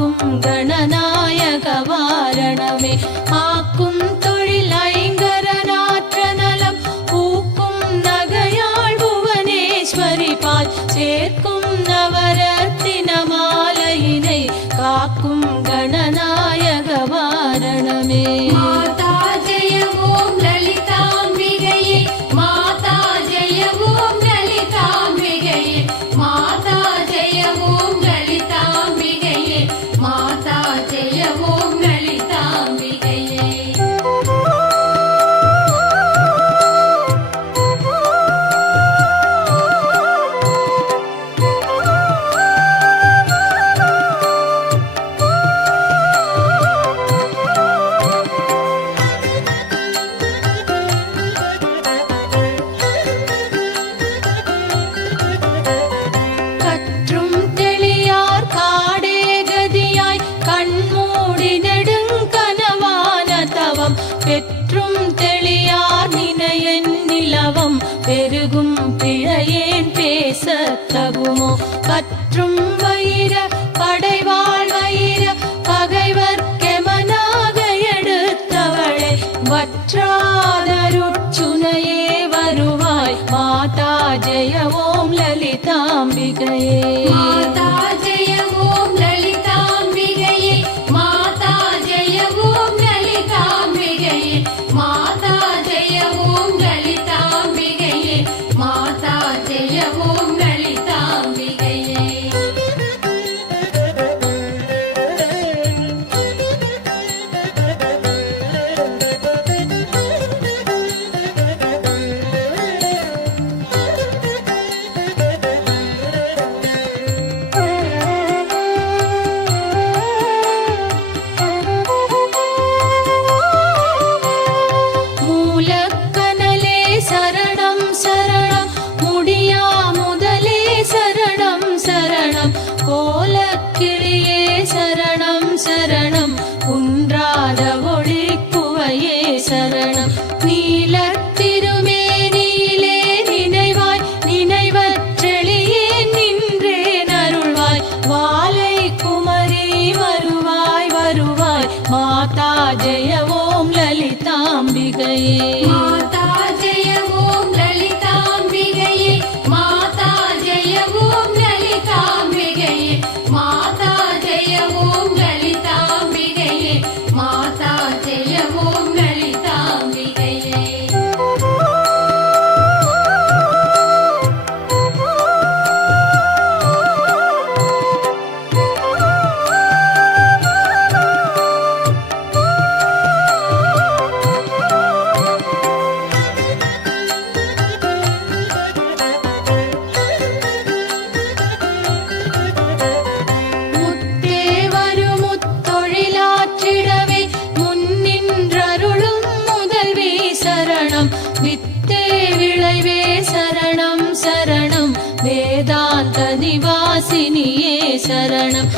காக்கும் கணநாயக வாரணமே. ஆக்கும் தொழில் ஐங்கரநாற்ற நலம் பூக்கும் நகையாள் புவனேஸ்வரி பால் சேர்க்கும் நவரத்தின மாலையினை காக்கும் கணநாயக வாரணமே. மாதா ஜெய ஓம் லலிதாம்பிகையே, மாதா ஜெய ஓம் லலிதாம்பிகையே, மாதா ஜெய ஓம் லலிதாம்பிகையே, மாதா ஜெய ஓம் லலிதாம்பிகையே. கற்றும் தெளியார் காடே கதியாய் கண்மூடி நெடுங்கனவான தவம் பெற்றும் தெளியார் நினையன் நிலவம் பெருகும் பிழையேன் பேசத் தகுமோ. கற்றும் வயிர படைவாள் வயிர பகைவர் கெமனாக எடுத்தவளே வற்றாதருட்சுனையே வருவாய் மாதா ஜெய ஓம் லலிதாம்பிகையே. மாதா ஜெய ஓம் லலிதாம்பிகையே, மாதா ஜெய ஓம் லலிதாம்பிகையே, மாதா ஜெய ஓம் லலிதாம்பிகையே, மாதா ஜெய ஓம் லலிதாம்பிகையே. மூலக்கனலே சரணம் சரணம் முடியா முதலே சரணம் சரணம் கோலக்கிளியே சரணம் சரணம் குன்றாத ஒளிக்குவையே சரணம். நீலத்திருமேனியிலே நினைவாய் நினைவற்றெளியே நின்றேன் அருள்வாய் வாலை குமரி வருவாய் வருவாய் மாதா ஜெய ஓம் லலிதாம்பிகையே. மாதா ஜெய ஓம் லலிதாம்பிகையே, மாதா ஜெய ஓம் லலிதாம்பிகையே, மாதா ஜெய ஓம் லலிதாம்பிகையே, மாதா ஜெய ஓம் லலிதாம்பிகையே. முத்தே வருமுத்தொழிலாற்றிடவே முன்னின்றருளும் முதல்வி சரணம் வித்தே விளைவே சரணம் சரணம் வேதாந்த நிவாசினியே சரணம்.